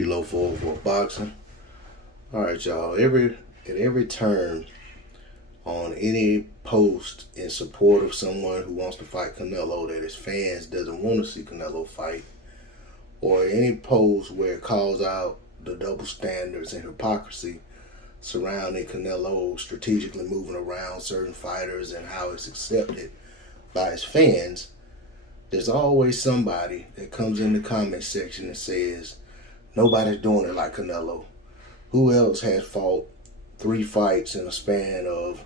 P-Lo for boxing. All right, y'all. At every turn on any post in support of someone who wants to fight Canelo that his fans doesn't want to see Canelo fight, or any post where it calls out the double standards and hypocrisy surrounding Canelo strategically moving around certain fighters and how it's accepted by his fans, there's always somebody that comes in the comment section and says, nobody's doing it like Canelo. Who else has fought 3 fights in a span of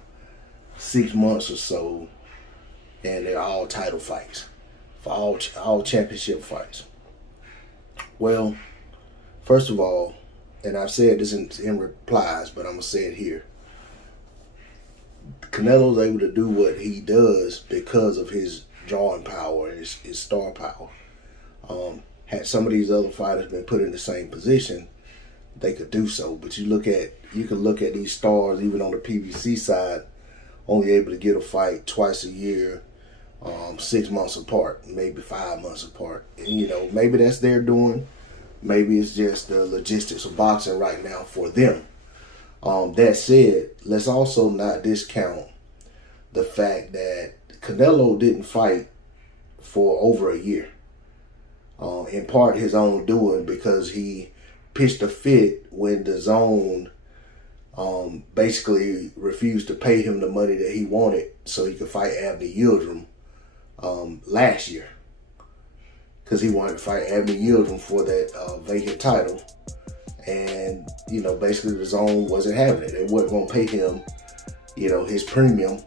6 months or so, and they're all title fights, for all championship fights? Well, first of all, and I've said this in replies, but I'm going to say it here. Canelo's able to do what he does because of his drawing power and his star power. Had some of these other fighters been put in the same position, they could do so. But you can look at these stars, even on the PBC side, only able to get a fight twice a year, 6 months apart, maybe 5 months apart. And, maybe that's their doing. Maybe it's just the logistics of boxing right now for them. That said, let's also not discount the fact that Canelo didn't fight for over a year. In part his own doing, because he pitched a fit when the zone basically refused to pay him the money that he wanted so he could fight Abner Yildirim last year. Because he wanted to fight Abner Yildirim for that vacant title. And, basically the zone wasn't having it. They weren't going to pay him, his premium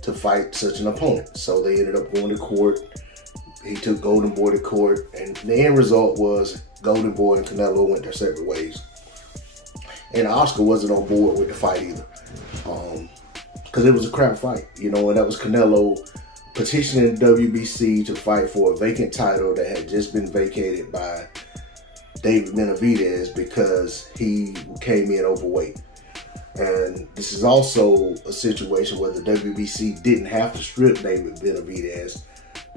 to fight such an opponent. So they ended up going to court. He took Golden Boy to court. And the end result was Golden Boy and Canelo went their separate ways. And Oscar wasn't on board with the fight either. Because it was a crap fight, and that was Canelo petitioning WBC to fight for a vacant title that had just been vacated by David Benavidez because he came in overweight. And this is also a situation where the WBC didn't have to strip David Benavidez.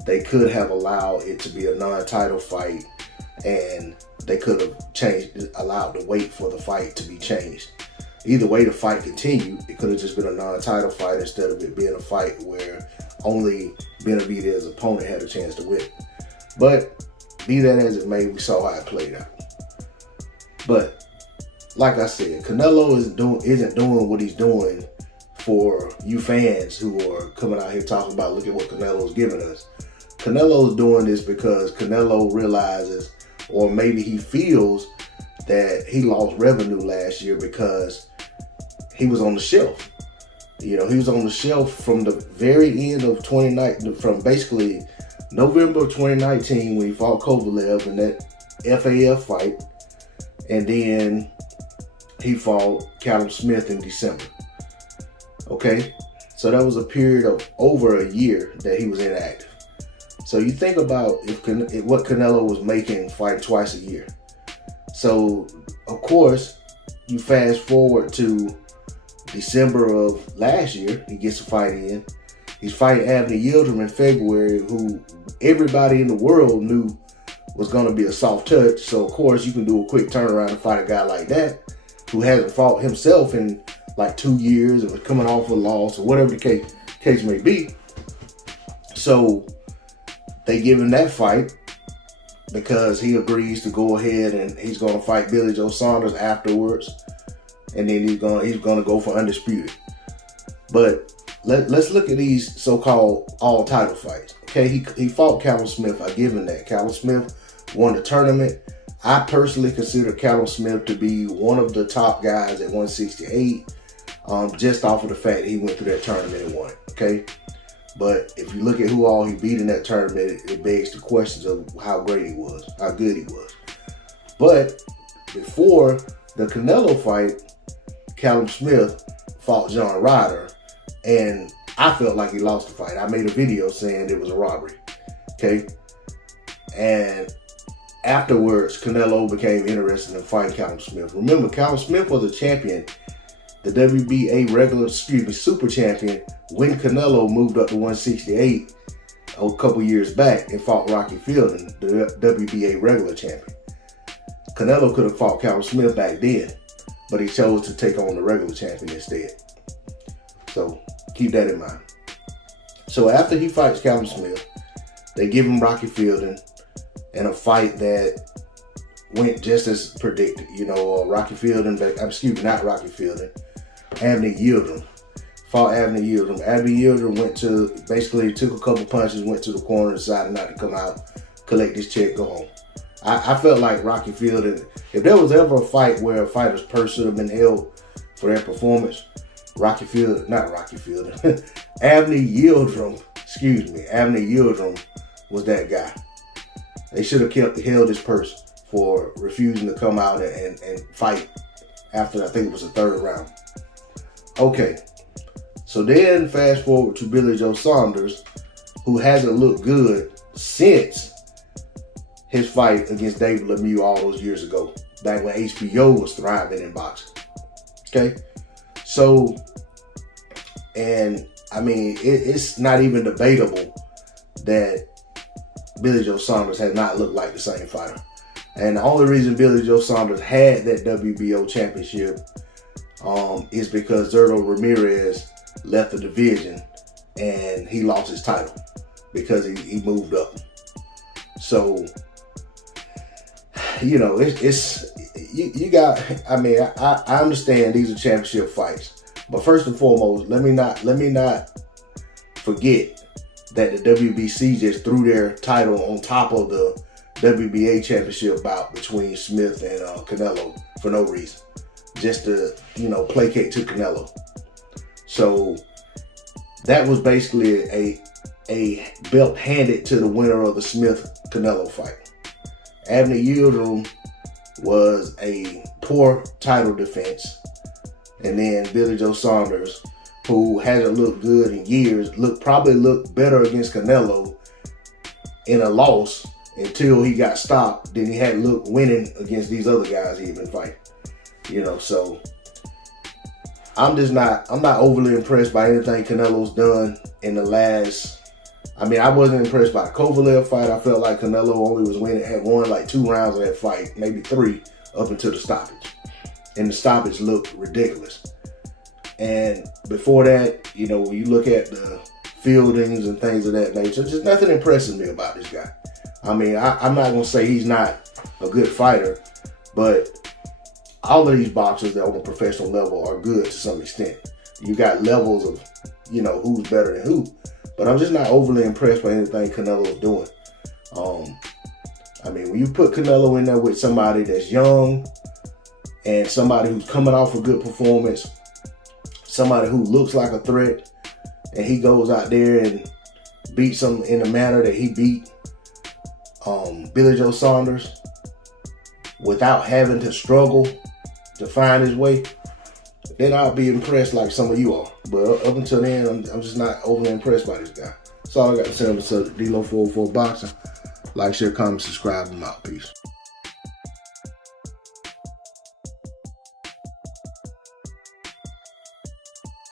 They could have allowed it to be a non-title fight, and they could have allowed the weight for the fight to be changed. Either way, the fight continued. It could have just been a non-title fight instead of it being a fight where only Benavidez's opponent had a chance to win. But be that as it may, we saw how it played out. But like I said, Canelo isn't doing what he's doing for you fans who are coming out here talking about, look at what Canelo's giving us. Canelo's doing this because Canelo realizes, or maybe he feels, that he lost revenue last year because he was on the shelf. He was on the shelf from the very end of 2019, from basically November of 2019 when he fought Kovalev in that FAF fight, and then he fought Callum Smith in December. Okay, so that was a period of over a year that he was inactive. So you think about what Canelo was making fighting twice a year. So of course, you fast forward to December of last year, he gets a fight in. He's fighting Abner Yildirim in February, who everybody in the world knew was going to be a soft touch. So of course, you can do a quick turnaround and fight a guy like that who hasn't fought himself in like 2 years and was coming off a loss or whatever the case may be. So they give him that fight because he agrees to go ahead and he's going to fight Billy Joe Saunders afterwards. And then he's gonna go for undisputed. But let's look at these so-called all-title fights. Okay, he fought Callum Smith. I give him that. Callum Smith won the tournament. I personally consider Callum Smith to be one of the top guys at 168, just off of the fact that he went through that tournament and won it. Okay, but if you look at who all he beat in that tournament, it begs the questions of how great he was, how good he was. But before the Canelo fight, Callum Smith fought John Ryder, and I felt like he lost the fight. I made a video saying it was a robbery, okay? And afterwards, Canelo became interested in fighting Callum Smith. Remember, Callum Smith was a champion, the WBA super champion, when Canelo moved up to 168 a couple years back and fought Rocky Fielding, the WBA regular champion. Canelo could have fought Calvin Smith back then, but he chose to take on the regular champion instead. So keep that in mind. So after he fights Calvin Smith, they give him Rocky Fielding in a fight that went just as predicted. You know, Rocky Fielding, not Rocky Fielding, Abney Yildirim fought Abney Yildirim. Abney Yildirim basically took a couple punches, went to the corner, decided not to come out, collect his check, go home. I felt like Rocky Fielding, if there was ever a fight where a fighter's purse should have been held for their performance, Abney Yildirim was that guy. They should have held his purse for refusing to come out and fight after, I think it was the third round. Okay, so then fast forward to Billy Joe Saunders, who hasn't looked good since his fight against David Lemieux all those years ago, back when HBO was thriving in boxing. Okay, so, and I mean, it's not even debatable that Billy Joe Saunders has not looked like the same fighter. And the only reason Billy Joe Saunders had that WBO championship is because Zurdo Ramirez left the division and he lost his title because he moved up. So, you know, I understand these are championship fights, but first and foremost, let me not forget that the WBC just threw their title on top of the WBA championship bout between Smith and Canelo for no reason, just to, you know, placate to Canelo. So that was basically a belt handed to the winner of the Smith-Canelo fight. Abney Yildirim was a poor title defense, and then Billy Joe Saunders, who hasn't looked good in years, probably looked better against Canelo in a loss until he got stopped. Then he hadn't looked winning against these other guys he had been fighting. You know, so I'm not overly impressed by anything Canelo's done in the last. I mean, I wasn't impressed by the Kovalev fight. I felt like Canelo had won like 2 rounds of that fight, maybe 3, up until the stoppage. And the stoppage looked ridiculous. And before that, you know, when you look at the fieldings and things of that nature, just nothing impresses me about this guy. I mean, I'm not going to say he's not a good fighter, but all of these boxers that are on a professional level are good to some extent. You got levels of, you know, who's better than who. But I'm just not overly impressed by anything Canelo's doing. I mean, when you put Canelo in there with somebody that's young and somebody who's coming off a good performance, somebody who looks like a threat, and he goes out there and beats him in the manner that he beat Billy Joe Saunders without having to struggle to find his way, then I'll be impressed like some of you are. But up until then, I'm just not overly impressed by this guy. That's all I got to say on the subject. D-Lo 404 Boxing. Like, share, comment, subscribe. I'm out. Peace.